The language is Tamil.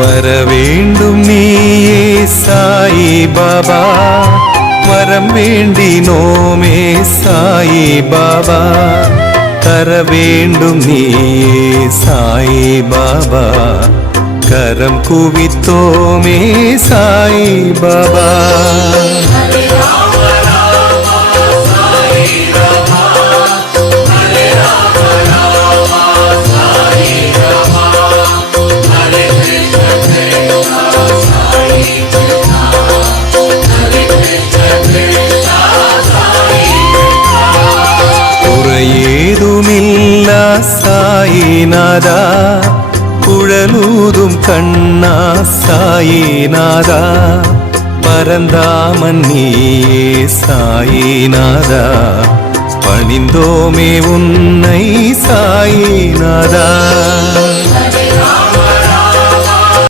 வர வேண்டும் நீயே சாயி பாபா, வரம் வேண்டினோமே சாயி பாபா, தர வேண்டும் நீயே சாயி பாபா, கரம் குவித்தோமே சாயி பாபா. குறையேதுமில்லா சாயிநாதா, குழலூதும் கண்ணா சாயிநாதா, பரந்தாமன் நீயே சாயிநாதா, பணிந்தோமே உன்னை சாயிநாதா.